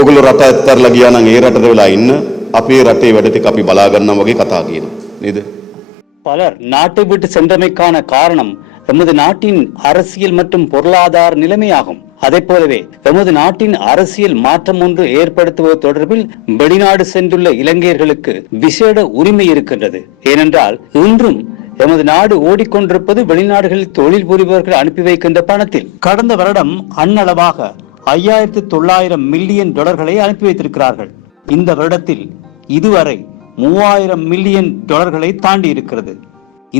ඔගොල්ලෝ රට අත්හැරලා ගියා නම් ඒ රටට වෙලා ඉන්න අපේ රටේ වැඩ ටික අපි බලා ගන්නවා වගේ කතා කියනවා නේද? பலர் நாட்டை விட்டு சென்றமைக்கான காரணம் எமது நாட்டின் அரசியல் மற்றும் பொருளாதார நிலைமையாகும். அதே போலவே எமது நாட்டின் அரசியல் மாற்றம் ஒன்று ஏற்படுத்துவது தொடர்பில் வெளிநாடு சென்றுள்ள இலங்கையர்களுக்கு விசேட உரிமை இருக்கின்றது. ஏனென்றால் இன்றும் எமது நாடு ஓடிக்கொண்டிருப்பது வெளிநாடுகளில் தொழில் புரிபவர்கள் அனுப்பி வைக்கின்ற பணத்தில். கடந்த வருடம் அன்னளவாக 5900 மில்லியன் டாலர்களை அனுப்பி வைத்திருக்கிறார்கள். இந்த வருடத்தில் இதுவரை 3000 மில்லியன் டாலர்களை தாண்டி இருக்கிறது.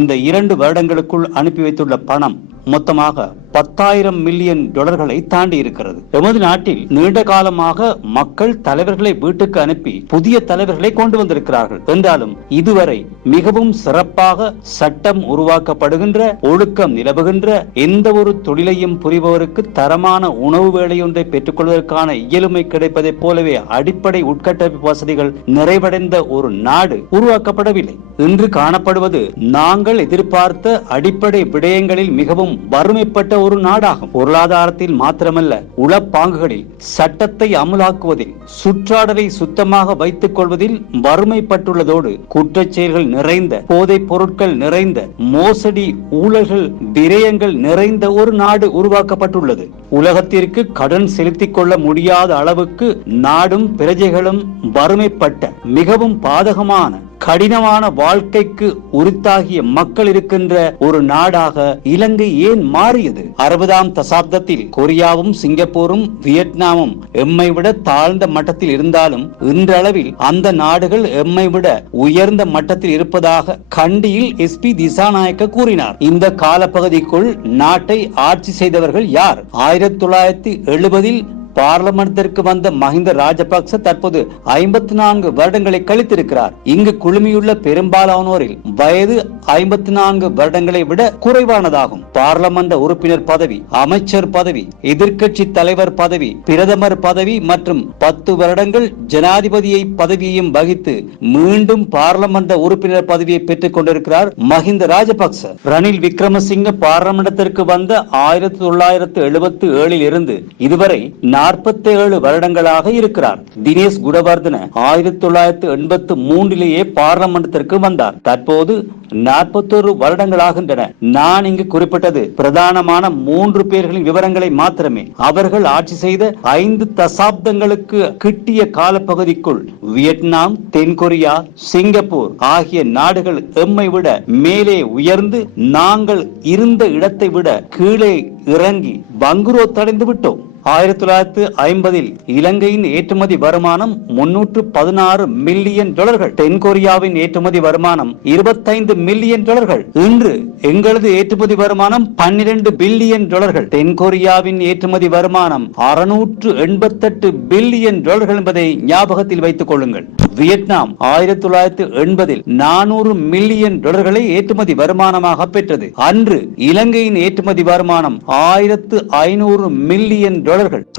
இந்த 2 வருடங்களுக்குள் அனுப்பி வைத்துள்ள பணம் மொத்தமாக 10,000 மில்லியன் டாலர்களை தாண்டி இருக்கிறது. எமது நாட்டில் நீண்ட காலமாக மக்கள் தலைவர்களை வீட்டுக்கு அனுப்பி புதிய தலைவர்களை கொண்டு வந்திருக்கிறார்கள். என்றாலும் இதுவரை மிகவும் சிறப்பாக சட்டம் உருவாக்கப்படுகின்ற, ஒழுக்கம் நிலவுகின்ற, எந்த ஒரு தொழிலையும் புரிபவருக்கு தரமான உணவு வேலையொன்றை பெற்றுக் கொள்வதற்கான இயலுமை கிடைப்பதைப் போலவே அடிப்படை உட்கட்டமைப்பு வசதிகள் நிறைவடைந்த ஒரு நாடு உருவாக்கப்படவில்லை. இன்று காணப்படுவது நாங்கள் எதிர்பார்த்த அடிப்படை விடயங்களில் மிகவும் வறுமைப்பட்ட ஒரு நாடாகும். பொருளாதாரத்தில் மாத்திரமல்ல, உளப்பாங்குகளில், சட்டத்தை அமுலாக்குவதில், சுற்றாடலை சுத்தமாக வைத்துக் கொள்வதில் வறுமைப்பட்டுள்ளதோடு குற்றச் செயல்கள் நிறைந்த, போதைப் பொருட்கள் நிறைந்த, மோசடி, ஊழல்கள், விரயங்கள் நிறைந்த ஒரு நாடு உருவாக்கப்பட்டுள்ளது. உலகத்திற்கு கடன் செலுத்திக் கொள்ள முடியாத அளவுக்கு நாடும் பிரஜைகளும் வறுமைப்பட்ட, மிகவும் பாதகமான, கடினமான வாழ்க்கைக்கு உரித்தாகிய மக்கள் இருக்கின்ற ஒரு நாடாக இலங்கை ஏன் மாறியது? 60ஆம் தசாப்தத்தில் கொரியாவும் சிங்கப்பூரும் வியட்நாமும் எம்மை விட தாழ்ந்த மட்டத்தில் இருந்தாலும் இன்றளவில் அந்த நாடுகள் எம்மை விட உயர்ந்த மட்டத்தில் இருப்பதாக கண்டியில் SP திசாநாயக்க கூறினார். இந்த காலப்பகுதிக்குள் நாட்டை ஆட்சி செய்தவர்கள் யார்? 1970 பார்லமென்ட்டிற்கு வந்த மஹிந்த ராஜபக்ச தற்போது 54 வருடங்களை கழித்திருக்கிறார். இங்கு குழுமியுள்ள பெரும்பாலானோரில் வயது 54 வருடங்களை விட குறைவானதாகும். பார்லமென்ட் உறுப்பினர் பதவி, அமைச்சர் பதவி, எதிர்க்கட்சி தலைவர் பதவி, பிரதமர் பதவி மற்றும் 10 வருடங்கள் ஜனாதிபதியை பதவியையும் வகித்து மீண்டும் பார்லமென்ட் உறுப்பினர் பதவியை பெற்றுக் கொண்டிருக்கிறார் மஹிந்த ராஜபக்ச. ரணில் விக்ரமசிங்க பார்லமென்ட்டிற்கு வந்த 1977 இருந்து இதுவரை 47 வருடங்களாக இருக்கிறார். தினேஷ் குணவர்தன 1983 பார்லமென்ட்டிற்கு வந்தார். தற்போது 41 வருடங்களாகின்றன. நான் இங்கு குறிப்பிட்டது பிரதானமான 3 பேர்களின் விவரங்களை மாத்திரமே. அவர்கள் ஆட்சி செய்த 5 தசாப்தங்களுக்கு கிட்டிய காலப்பகுதிக்குள் வியட்நாம், தென்கொரியா, சிங்கப்பூர் ஆகிய நாடுகள் எம்மை விட மேலே உயர்ந்து நாங்கள் இருந்த இடத்தை விட கீழே இறங்கி வங்குரோத்தடைந்து விட்டோம். 1950 இலங்கையின் ஏற்றுமதி வருமானம் 316 மில்லியன் டாலர்கள். தென்கொரியாவின் ஏற்றுமதி வருமானம் 25 மில்லியன் டாலர்கள். இன்று எங்களது ஏற்றுமதி வருமானம் 12 பில்லியன் டாலர்கள். தென்கொரியாவின் ஏற்றுமதி வருமானம் 688 பில்லியன் டாலர்கள் என்பதை ஞாபகத்தில் வைத்துக் கொள்ளுங்கள். வியட்நாம் 1980 400 மில்லியன் டாலர்களை ஏற்றுமதி வருமானமாக பெற்றது. அன்று இலங்கையின் ஏற்றுமதி வருமானம் 1500 மில்லியன் டாலர்கள்.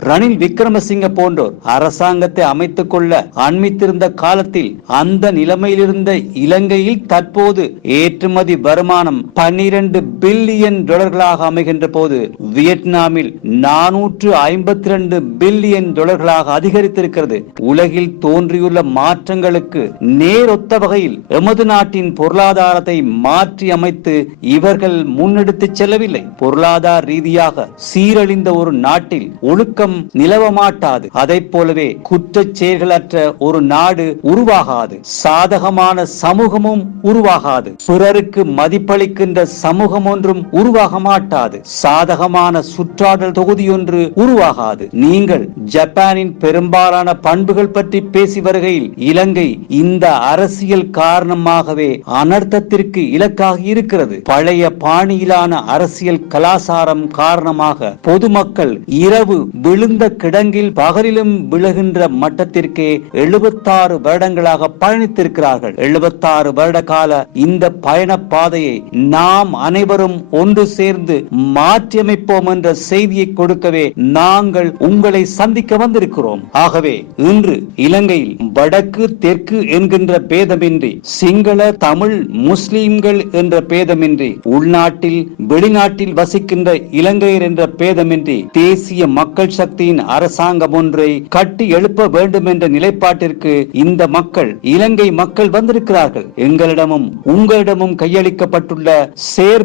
ரணில் விக்ரமசிங்க போன்றோர் அரசாங்கத்தை அமைத்துக் கொள்ள அண்மித்திருந்த காலத்தில் அந்த நிலைமையிலிருந்த இலங்கையில் தற்போது ஏற்றுமதி வருமானம் 12 பில்லியன் டாலர்களாக அமைகின்ற போது வியட்நாமில் 452 பில்லியன் டாலர்களாக அதிகரித்திருக்கிறது. உலகில் தோன்றியுள்ள மாற்றங்களுக்கு நேரொத்த வகையில் எமது நாட்டின் பொருளாதாரத்தை மாற்றி அமைத்து இவர்கள் முன்னெடுத்து செல்லவில்லை. பொருளாதார ரீதியாக சீரழிந்த ஒரு நாட்டில் ஒழுக்கம் நிலவ மாட்டாது. அதை போலவே குற்றச் செயல்களற்ற ஒரு நாடு உருவாகாது. சாதகமான சமூகமும் உருவாகாது. பிறருக்கு மதிப்பளிக்கின்ற சமூகம் ஒன்றும் உருவாக மாட்டாது. சாதகமான சுற்றாடல் தொகுதி ஒன்று உருவாகாது. நீங்கள் ஜப்பானின் பெரும்பாலான பண்புகள் பற்றி பேசி வருகையில் இலங்கை இந்த அரசியல் காரணமாகவே அனர்த்தத்திற்கு இலக்காக இருக்கிறது. பழைய பாணியிலான அரசியல் கலாச்சாரம் காரணமாக பொதுமக்கள் இரவு விழுந்த கிடங்கில் பகலிலும் விழுகின்ற மட்டத்திற்கே 76 வருடங்களாக பயணித்திருக்கிறார்கள். 76 வருட கால இந்த பயண பாதையை நாம் அனைவரும் ஒன்று சேர்ந்து மாற்றியமைப்போம் என்ற செய்தியை கொடுக்கவே நாங்கள் உங்களை சந்திக்க வந்திருக்கிறோம். ஆகவே இன்று இலங்கையில் வடக்கு வடக்கு தெற்கு என்கின்ற பேதமின்றி, சிங்கள தமிழ் முஸ்லிம்கள் என்ற பேதமின்றி, உள்நாட்டில் வெளிநாட்டில் வசிக்கின்ற இலங்கையர் என்ற பேதமின்றி தேசிய மக்கள் சக்தியின் அரசாங்கம் ஒன்றை கட்டி எழுப்ப வேண்டும் என்ற நிலைப்பாட்டிற்கு இந்த மக்கள், இலங்கை மக்கள் வந்திருக்கிறார்கள். எங்களிடமும் உங்களிடமும் கையளிக்கப்பட்டுள்ள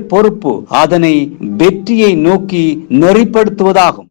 பொறுப்பு அதனை வெற்றியை நோக்கி நெறிப்படுத்துவதாகும்.